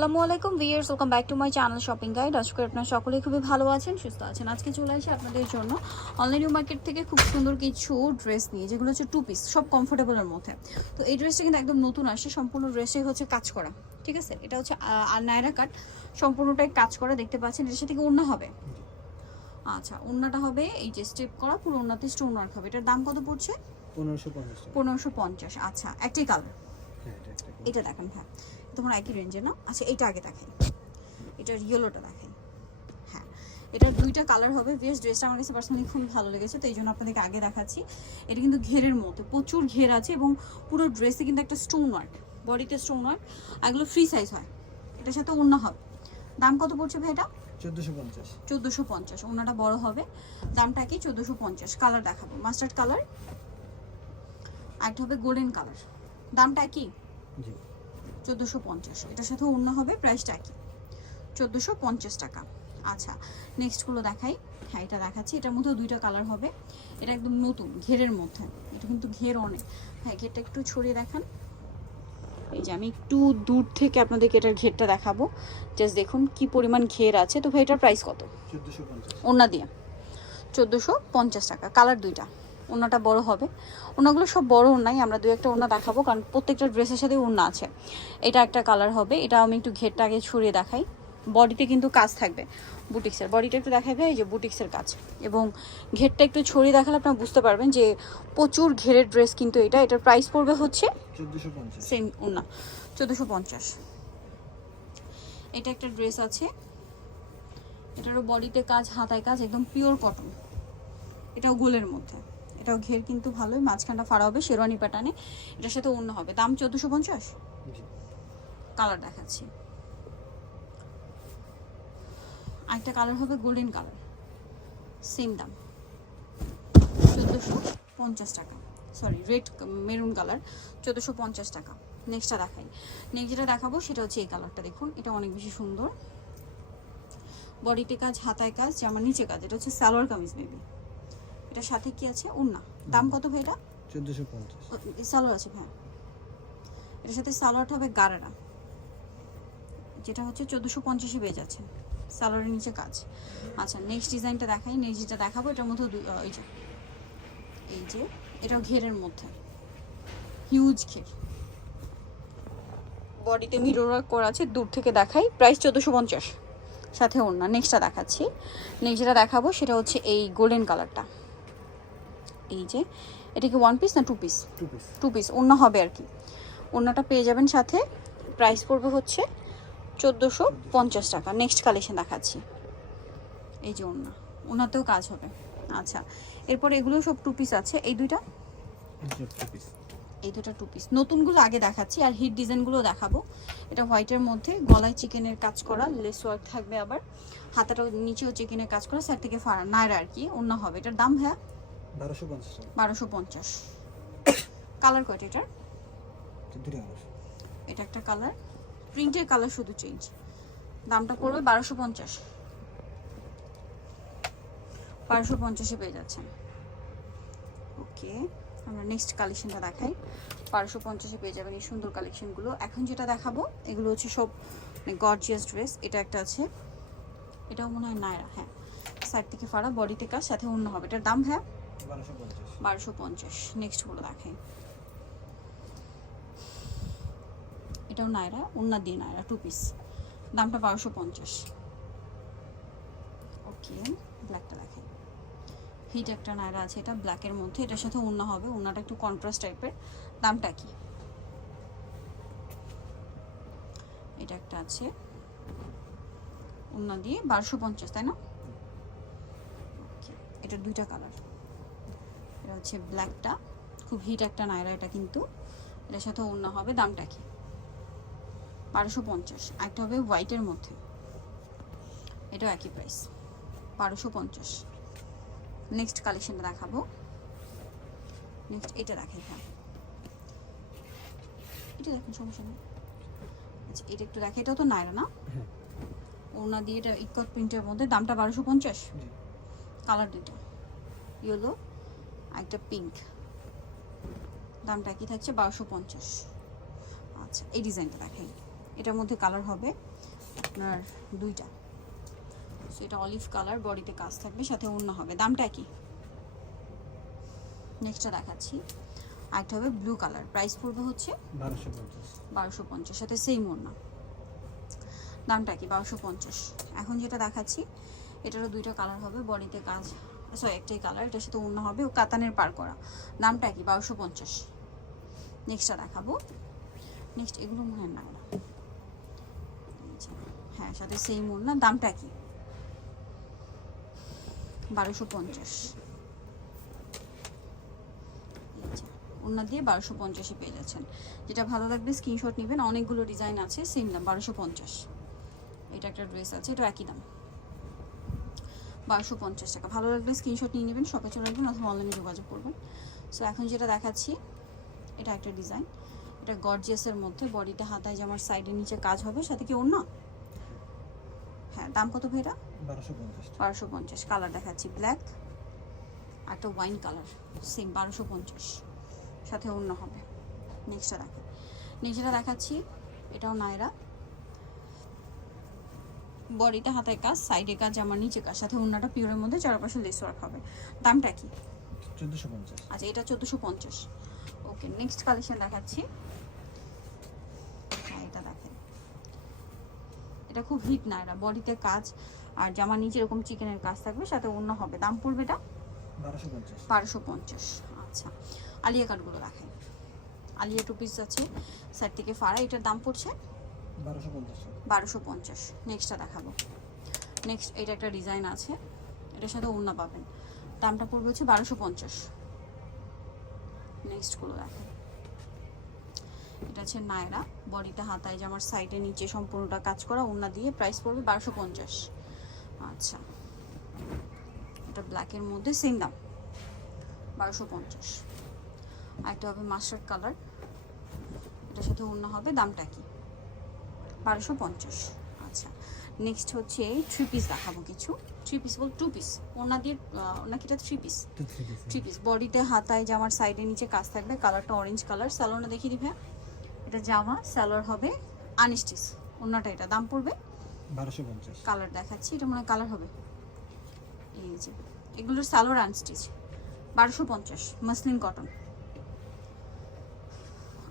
আসসালামু আলাইকুম viewers welcome back to my channel shopping guide আজকে করি আপনারা সকলেই খুবই ভালো আছেন সুস্থ আছেন। আজকে চলে আসি আপনাদের জন্য অনলাইন মার্কেট থেকে খুব সুন্দর কিছু ড্রেস নিয়ে যেগুলো হচ্ছে টু পিস সব কমফোর্টেবলের মধ্যে। তো এই ড্রেসটা কিন্তু একদম নতুন আসে সম্পূর্ণ ড্রেসটাই হচ্ছে কাজ করা ঠিক আছে? এটা হচ্ছে নায়রা কাট সম্পূর্ণটাই কাজ করা দেখতে পাচ্ছেন এটার সাথে ওড়না হবে? আচ্ছা ওড়নাটা হবে এই যে স্টেপ করা পুরো ওড়নাতে স্টোন ওয়ার্ক হবে। এটার দাম কত পড়ছে? পনেরোশো পঞ্চাশ পনেরোশো পঞ্চাশ আচ্ছা একটাই কালার হ্যাঁ colour। এটা দেখেন হ্যাঁ। তোমার একই রেঞ্জে না আচ্ছা এইটা আগে দেখাই। এটার ইয়েলোটা দেখাই। হ্যাঁ এটার দুইটা কালার হবে। বেশ ড্রেসটা আমার কাছে পার্সোনালি খুব ভালো লেগেছে তো এই জন্য আপনাদেরকে আগে দেখাচ্ছি। এটা কিন্তু ঘেরের মতো প্রচুর ঘের আছে এবং পুরো ড্রেসে কিন্তু একটা স্টোন ওয়ার্ক বডিতে স্টোন ওয়ার্ক এগুলো ফ্রি সাইজ হয়। এটার সাথে অন্য হবে। দাম কত পড়ছে ভাই এটা? চোদ্দোশো পঞ্চাশ। চোদ্দোশো পঞ্চাশ ওনাটা বড় হবে। দামটা কি? চোদ্দোশো পঞ্চাশ। কালার দেখাবো। মাস্টার্ড কালার একটা হবে গোল্ডেন কালার দামটা কি? জি। চোদ্দোশো পঞ্চাশ। এটার সাথে অন্য হবে প্রাইসটা কি চোদ্দোশো পঞ্চাশ টাকা। আচ্ছা নেক্সটগুলো দেখাই। হ্যাঁ এটা দেখাচ্ছি। এটার মধ্যেও দুইটা কালার হবে। এটা একদম নতুন ঘেরের মধ্যে। এটা কিন্তু ঘের অনেক। হ্যাঁ ঘেরটা একটু ছড়িয়ে দেখান। এই যে আমি একটু দূর থেকে আপনাদেরকে এটার ঘেরটা দেখাবো। জাস্ট দেখুন কি পরিমাণ ঘের আছে। তো ভাই এটার প্রাইস কত? ওনা দিয়ে। চোদ্দোশো পঞ্চাশ টাকা। কালার দুইটা। ওনাটা বড় হবে। ওনাগুলো সব বড় ওনাই আমরা দু একটা ওনা দেখাবো কারণ প্রত্যেকটা ড্রেসের সাথে ওনা আছে। এটা একটা কালার হবে এটা আমি একটু ঘেরটা আগে ছড়িয়ে দেখাই। বডিতে কিন্তু কাজ থাকবে বুটিক্সের বডিটা একটু দেখাবে এই যে বুটিক্সের কাজ। এবং ঘেরটা একটু ছড়িয়ে দেখালে আপনারা বুঝতে পারবেন যে প্রচুর ঘেরের ড্রেস কিন্তু এটা। এটার প্রাইস পড়বে হচ্ছে চোদ্দোশো সেম ওনা চোদ্দোশো পঞ্চাশ। এটা একটা ড্রেস আছে। এটারও বডিতে কাজ হাতায় কাজ একদম পিওর কটন এটাও গোলের মধ্যে। এটাও ঘের কিন্তু ভালোই মাঝখানটা ফাড়া হবে শেরওয়ানি প্যাটার্নে এটার সাথে অন্য হবে। দাম চোদ্দোশো পঞ্চাশ? জি। কালার দেখাচ্ছি। আরেকটা কালার হবে গোল্ডেন কালার সেম দাম। চোদ্দোশো পঞ্চাশ টাকা। সরি রেড মেরুন কালার চোদ্দোশো পঞ্চাশ টাকা। নেক্সটটা দেখাই। নেক্সট যেটা দেখাবো সেটা হচ্ছে এই কালারটা দেখুন। এটা অনেক বেশি সুন্দর। বডিতে কাজ হাতায় কাজ জামার নিচে কাজ। এটা হচ্ছে সালোয়ার কামিজ মেবি এটার সাথে কি আছে? ওন্না দাম কত ভাই এটা? চোদ্দোশো পঞ্চাশ। ও, সালোয়ার আছে ভাই। এটার সাথে সালোয়ারটা হবে গারারা। যেটা হচ্ছে চোদ্দোশো পঞ্চাশে পেয়ে যাচ্ছে। সালোয়ারের নিচে কাজ। আচ্ছা নেক্সট ডিজাইনটা দেখাই। নেক্সট যেটা দেখাবো এটার মধ্যে এই যে এই যে এটাও ঘেরের মধ্যে। হিউজ ঘের। বডিতে মিরর ওয়ার্ক করা আছে দূর থেকে দেখাই। প্রাইস চোদ্দোশো পঞ্চাশ। সাথে ওড়না। নেক্সটটা দেখাচ্ছি। নেক্সট যেটা দেখাবো সেটা হচ্ছে এই গোল্ডেন কালারটা এই যে এটা কি ওয়ান পিস না টু পিস টু পিস অন্য হবে আর কি। অন্যটা পেয়ে যাবেন সাথে প্রাইস পড়বে হচ্ছে চোদ্দোশো পঞ্চাশ টাকা। নেক্সট কালেকশন দেখাচ্ছি। এই যে ওন্না ওনাতেও কাজ হবে। আচ্ছা এরপর এগুলো সব টু পিস আছে। এই দুইটা? পিস এই দুটো টু পিস নতুনগুলো আগে দেখাচ্ছি আর হিট ডিজাইনগুলো দেখাবো। এটা হোয়াইটের মধ্যে গলায় চিকেনের কাজ করা লেস ওয়ার্ক থাকবে আবার। হাতাটাও নিচেও চিকেনের কাজ করা সাইড থেকে ফাড়া নায়রা আর কি অন্য হবে। এটার দাম হ্যাঁ বারোশো পঞ্চাশ কালার কয়টা এটার? এটা একটা কালার প্রিন্টের কালার শুধু চেঞ্জ দামটা পড়বে বারোশো পঞ্চাশ। বারোশো পঞ্চাশে পেয়ে যাচ্ছেন। ওকে আমরা নেক্সট কালেকশনটা দেখাই। বারোশো পঞ্চাশে পেয়ে যাবেন এই সুন্দর কালেকশনগুলো এখন যেটা দেখাবো এগুলো হচ্ছে সব মানে গর্জিয়াস ড্রেস এটা একটা আছে। এটাও মনে হয় নায়রা হ্যাঁ। সাইড থেকে ফাড়া বডিতে কাজ সাথে অন্য হবে। এটার দাম হ্যাঁ? বারোশো পঞ্চাশ। নেক্সটগুলো দেখাই এটাও নায়রা অন্য দিয়ে নায়রা টু পিস দামটা বারোশো পঞ্চাশ। ওকে ব্ল্যাকটা দেখাই হিট একটা নায়রা আছে, এটা ব্ল্যাকের মধ্যে। এটার সাথে অন্য হবে অন্যটা একটু কন্ট্রাস্ট টাইপের দামটা কি? এটা একটা আছে। অন্য দিয়ে বারোশো পঞ্চাশ, তাই না? এটার দুইটা কালার এটা হচ্ছে ব্ল্যাকটা খুব হিট একটা নায়রা এটা কিন্তু। এটার সাথে অন্য হবে দামটা কি? বারোশো পঞ্চাশ। একটা হবে হোয়াইটের মধ্যে। এটাও একই প্রাইস বারোশো পঞ্চাশ। নেক্সট কালেকশনটা দেখাবো। নেক্সট এটা দেখাই হ্যাঁ। এটা দেখুন সমস্যা নেই আচ্ছা এটা একটু দেখে এটাও তো নায়রা না? হ্যাঁ। ওনা দিয়ে এটা ইকট প্রিন্টের মধ্যে দামটা বারোশো পঞ্চাশ। কালার দুটো ইয়েলো একটা পিঙ্ক দামটা কি থাকছে? বারোশো পঞ্চাশ। আচ্ছা এই ডিজাইনটা দেখাই এটার মধ্যে কালার হবে আপনার দুইটা। সো এটা অলিভ কালার বডিতে কাজ থাকবে সাথে অন্য হবে। দামটা কি? নেক্সটটা দেখাচ্ছি। আরেকটা হবে ব্লু কালার প্রাইস পড়বে হচ্ছে বারোশো পঞ্চাশ। বারোশো পঞ্চাশ সাথে সেম ওড়না। দামটা কি? বারোশো পঞ্চাশ। এখন যেটা দেখাচ্ছি এটারও দুইটা কালার হবে। বডিতে কাজ সরি একটাই কালার এটার সাথে অন্য হবে, ও কাতানের পার করা। দামটা কি? বারোশো পঞ্চাশ। নেক্সটটা দেখাবো। নেক্সট এগুলো মনে হয় না। হ্যাঁ সাথে সেম ওড়না দামটা কি? বারোশো পঞ্চাশ। ওড়না দিয়ে বারোশো পঞ্চাশে পেয়ে যাচ্ছেন। যেটা ভালো লাগবে স্ক্রিনশট নেবেন। অনেকগুলো ডিজাইন আছে সেম দাম, বারোশো পঞ্চাশ। এটা একটা ড্রেস আছে এটা একই দাম। বারোশো পঞ্চাশ টাকা। ভালো লাগলে স্ক্রিনশট নিয়ে নেবেন শপে চলে আসবেন অথবা অনলাইনে যোগাযোগ করবেন। সো এখন যেটা দেখাচ্ছি এটা একটা ডিজাইন এটা গর্জিয়াসের মধ্যে বডিতে হাতায় জামার সাইডের নিচে কাজ হবে সাথে কি অন্য হ্যাঁ দাম কত ভাই এটা বারোশো পঞ্চাশ। কালার দেখাচ্ছি ব্ল্যাক একটা ওয়াইন কালার সেম বারোশো পঞ্চাশ। সাথে অন্য হবে। নেক্সটটা দেখেন নেক্সটটা দেখাচ্ছি এটাও নায়রা। বডিতে হাতের কাজ সাইডে কাজ আমার নিচে কাজ সাথে অন্যটা পিওরের মধ্যে চারপাশে লেস ওয়ার্ক হবে। দামটা কি? আচ্ছা এটা চোদ্দোশো পঞ্চাশ। ওকে নেক্সট কালেকশন দেখাচ্ছি। হ্যাঁ এটা দেখেন। এটা খুব হিট না এটা বডিতে কাজ আর জামা নিচে এরকম চিকেনের কাজ থাকবে সাথে অন্য হবে। দাম পড়বে এটা? বারোশো পঞ্চাশ। আচ্ছা। আলিয়া কাটগুলো রাখেন আলিয়া টু পিস আছে সাইড থেকে ফাড়া এটার দাম পড়ছে বারোশো পঞ্চাশ নেক্সটটা দেখাবো। নেক্সট এটা একটা ডিজাইন আছে। এটার সাথে ওড়না পাবেন। দামটা পড়বে হচ্ছে বারোশো পঞ্চাশ। নেক্সটগুলো দেখেন এটা হচ্ছে নায়রা। বডিতে হাতায় জামার সাইডে নিচে সম্পূর্ণটা কাজ করা ওড়না দিয়ে প্রাইস পড়বে বারোশো পঞ্চাশ। আচ্ছা। এটা ব্ল্যাকের মধ্যে সেম দাম। বারোশো পঞ্চাশ। আরেকটা হবে মাস্টার্ড কালার এটার সাথে অন্য হবে, দামটা কি? বারোশো পঞ্চাশ। আচ্ছা নেক্সট হচ্ছে থ্রি পিস দেখাবো কিছু। থ্রি পিস বল টু পিস ওনা দিয়ে ওনাকে এটা থ্রি পিস থ্রি পিস বডিতে হাতায় জামার সাইডে নিচে কাজ থাকবে। কালারটা অরেঞ্জ কালার স্যালোনা দেখিয়ে দিবে। এটা জামা স্যালোর হবে আনস্টিচ অন্যটা এটা দাম পড়বে? বারোশো পঞ্চাশ। কালার দেখাচ্ছি। এটা মনে কালার হবে। এই যে এগুলোর স্যালোর আনস্টিচ বারোশো পঞ্চাশ মাসলিন কটন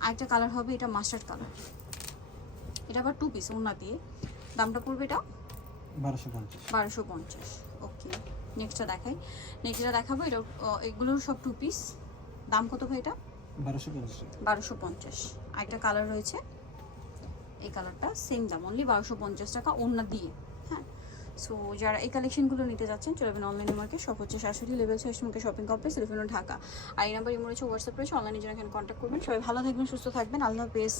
আরেকটা কালার হবে এটা মাস্টার্ড কালার এটা আবার টু পিস ওনা দিয়ে। দামটা পড়বে এটা? বারোশো পঞ্চাশ। বারোশো পঞ্চাশ ওকে নেক্সটটা দেখাই। নেক্সটটা দেখাবো এটা আহ, এগুলোর সব টু পিস দাম কত ভাই এটা? বারোশো পঞ্চাশ। বারোশো পঞ্চাশ। আরেকটা কালার রয়েছে। এই কালারটা সেম দাম অনলি বারোশো পঞ্চাশ টাকা ওড়না দিয়ে। হ্যাঁ। সো যারা এই কালেকশনগুলো নিতে যাচ্ছেন চলে যাবেন অনলাইন মার্কেট সব হচ্ছে শাশুড়ি লেভেল ছয়সমুখে শপিং কমপ্লেক্স রিফিনো ঢাকা। আর এই নাম্বার ইমো রয়েছে হোয়াটসঅ্যাপ রয়েছে অনলাইনে জন্য এখানে কন্ট্যাক্ট করবেন সবাই ভালো থাকবেন সুস্থ থাকবেন আল্লাহ হাফেজ।